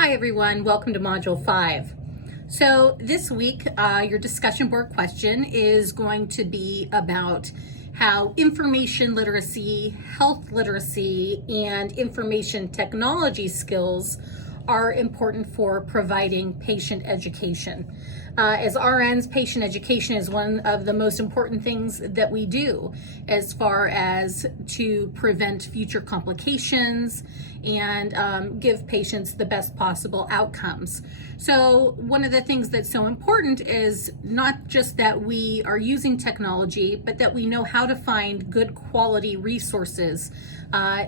Hi everyone, welcome to Module 5. So this week, your discussion board question is going to be about how information literacy, health literacy, and information technology skills are important for providing patient education. As RNs, patient education is one of the most important things that we do as far as to prevent future complications and give patients the best possible outcomes. So one of the things that's so important is not just that we are using technology, but that we know how to find good quality resources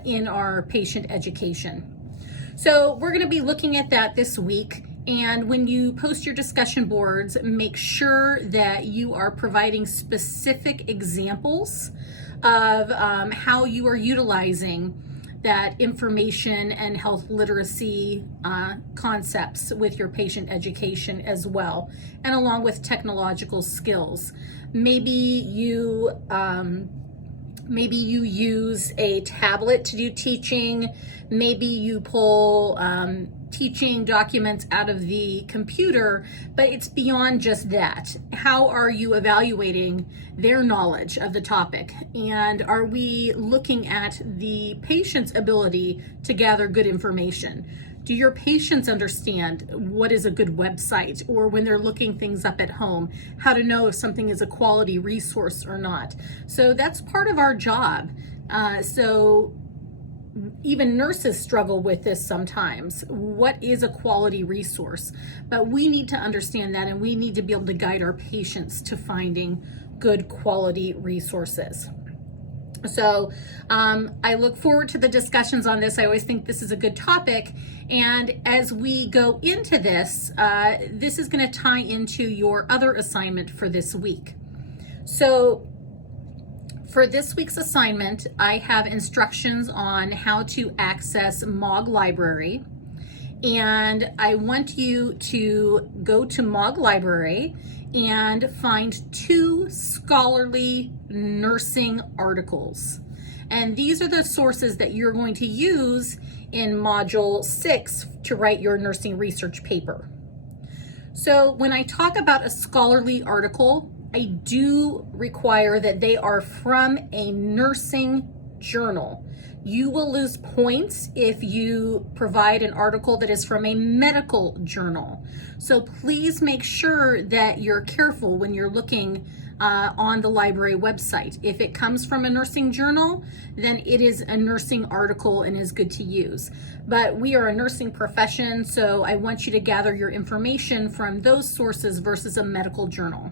in our patient education. So we're going to be looking at that this week. And when you post your discussion boards, make sure that you are providing specific examples of how you are utilizing that information and health literacy concepts with your patient education as well, and along with technological skills. Maybe you use a tablet to do teaching. Maybe you pull teaching documents out of the computer, but it's beyond just that. How are you evaluating their knowledge of the topic? And are we looking at the patient's ability to gather good information? Do your patients understand what is a good website, or when they're looking things up at home, how to know if something is a quality resource or not? So that's part of our job. So even nurses struggle with this sometimes. What is a quality resource? But we need to understand that, and we need to be able to guide our patients to finding good quality resources. So I look forward to the discussions on this. I always think this is a good topic. And as we go into this, this is going to tie into your other assignment for this week. So for this week's assignment, I have instructions on how to access MOG Library. And I want you to go to MOG Library and find 2 scholarly nursing articles. And these are the sources that you're going to use in Module 6 to write your nursing research paper. So when I talk about a scholarly article, I do require that they are from a nursing journal. You will lose points if you provide an article that is from a medical journal. So please make sure that you're careful when you're looking on the library website. If it comes from a nursing journal, then it is a nursing article and is good to use. But we are a nursing profession, so I want you to gather your information from those sources versus a medical journal.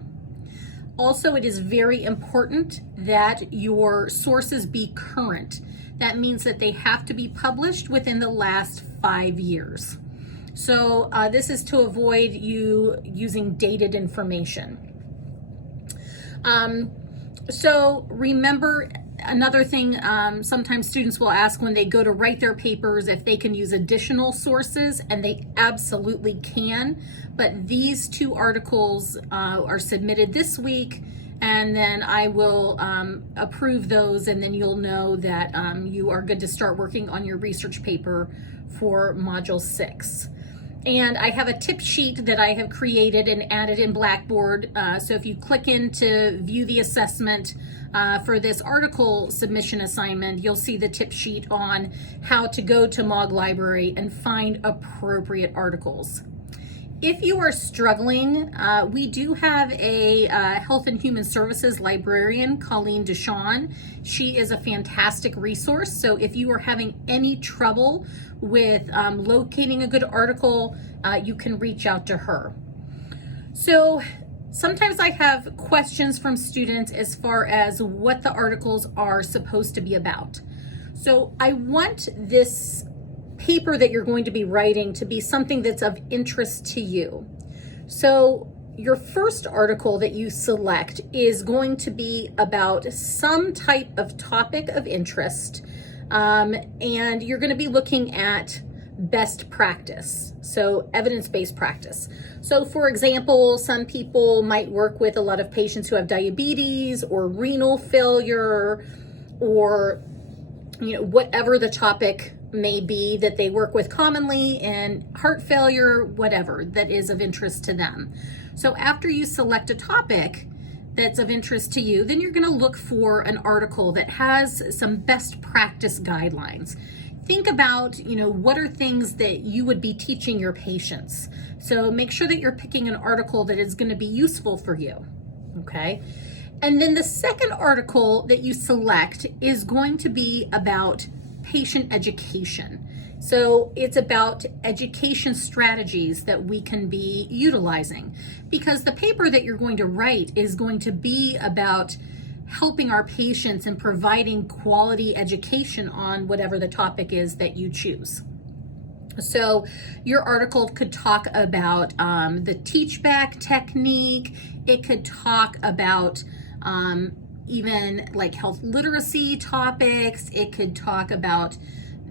Also, it is very important that your sources be current. That means that they have to be published within the last 5 years. So this is to avoid you using dated information. So remember, another thing, sometimes students will ask when they go to write their papers if they can use additional sources, and they absolutely can. But these 2 articles are submitted this week, and then I will approve those, and then you'll know that you are good to start working on your research paper for Module 6. And I have a tip sheet that I have created and added in Blackboard. So if you click in to view the assessment for this article submission assignment, you'll see the tip sheet on how to go to MOG Library and find appropriate articles. If you are struggling, we do have a Health and Human Services librarian, Colleen Deshawn. She is a fantastic resource. So if you are having any trouble with locating a good article, you can reach out to her. So sometimes I have questions from students as far as what the articles are supposed to be about. So I want this paper that you're going to be writing to be something that's of interest to you. So your first article that you select is going to be about some type of topic of interest, and you're going to be looking at best practice, so evidence-based practice. So for example, some people might work with a lot of patients who have diabetes or renal failure, or whatever the topic may be that they work with commonly in heart failure, whatever that is of interest to them. So after you select a topic that's of interest to you, then you're going to look for an article that has some best practice guidelines. Think about, what are things that you would be teaching your patients. So make sure that you're picking an article that is going to be useful for you. Okay. And then the second article that you select is going to be about patient education. So it's about education strategies that we can be utilizing, because the paper that you're going to write is going to be about helping our patients and providing quality education on whatever the topic is that you choose. So your article could talk about the teach back technique. It could talk about even like health literacy topics. It could talk about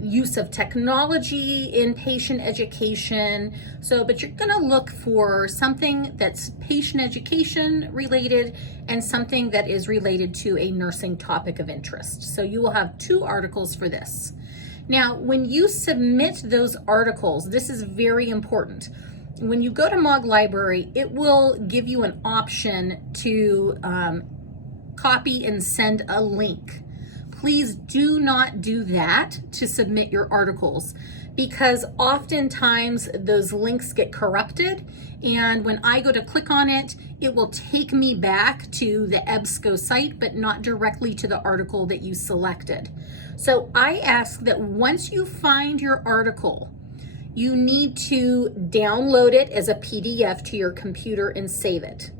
use of technology in patient education. But you're going to look for something that's patient education related and something that is related to a nursing topic of interest. So you will have 2 articles for this. Now, when you submit those articles, this is very important. When you go to MOG Library, it will give you an option to copy and send a link. Please do not do that to submit your articles, because oftentimes those links get corrupted, and when I go to click on it, it will take me back to the EBSCO site, but not directly to the article that you selected. So I ask that once you find your article, you need to download it as a PDF to your computer and save it.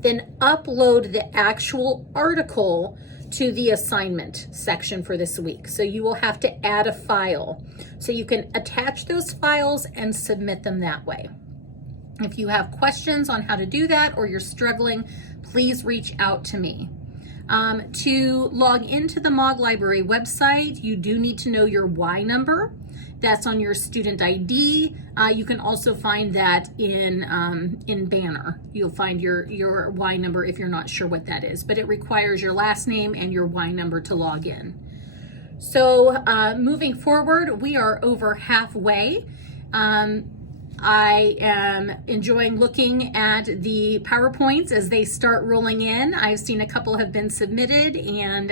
Then upload the actual article to the assignment section for this week. So you will have to add a file. So you can attach those files and submit them that way. If you have questions on how to do that, or you're struggling, please reach out to me. To log into the MOG Library website, you do need to know your Y number. That's on your student ID. You can also find that in Banner. You'll find your Y number if you're not sure what that is, but it requires your last name and your Y number to log in. So moving forward, we are over halfway. I am enjoying looking at the PowerPoints as they start rolling in. I've seen a couple have been submitted, and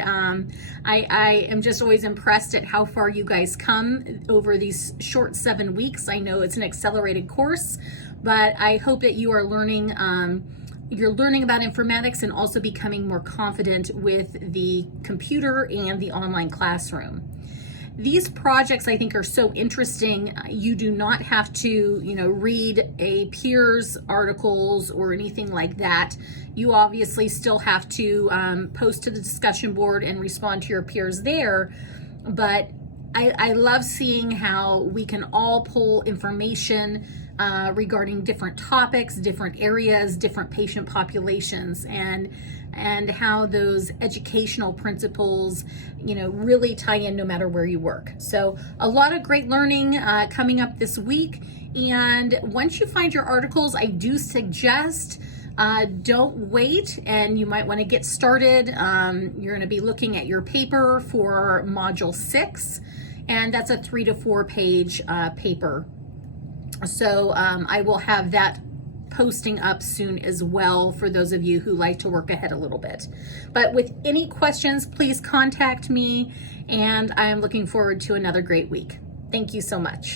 I am just always impressed at how far you guys come over these short 7 weeks. I know it's an accelerated course, but I hope that you are learning you're learning about informatics and also becoming more confident with the computer and the online classroom. These projects, I think, are so interesting. You do not have to, read a peer's articles or anything like that. You obviously still have to post to the discussion board and respond to your peers there. But I love seeing how we can all pull information regarding different topics, different areas, different patient populations, and how those educational principles, really tie in no matter where you work. So a lot of great learning coming up this week. And once you find your articles, I do suggest don't wait, and you might want to get started. You're going to be looking at your paper for Module 6, and that's a 3 to 4 page paper. So I will have that posting up soon as well for those of you who like to work ahead a little bit. But with any questions, please contact me, and I am looking forward to another great week. Thank you so much.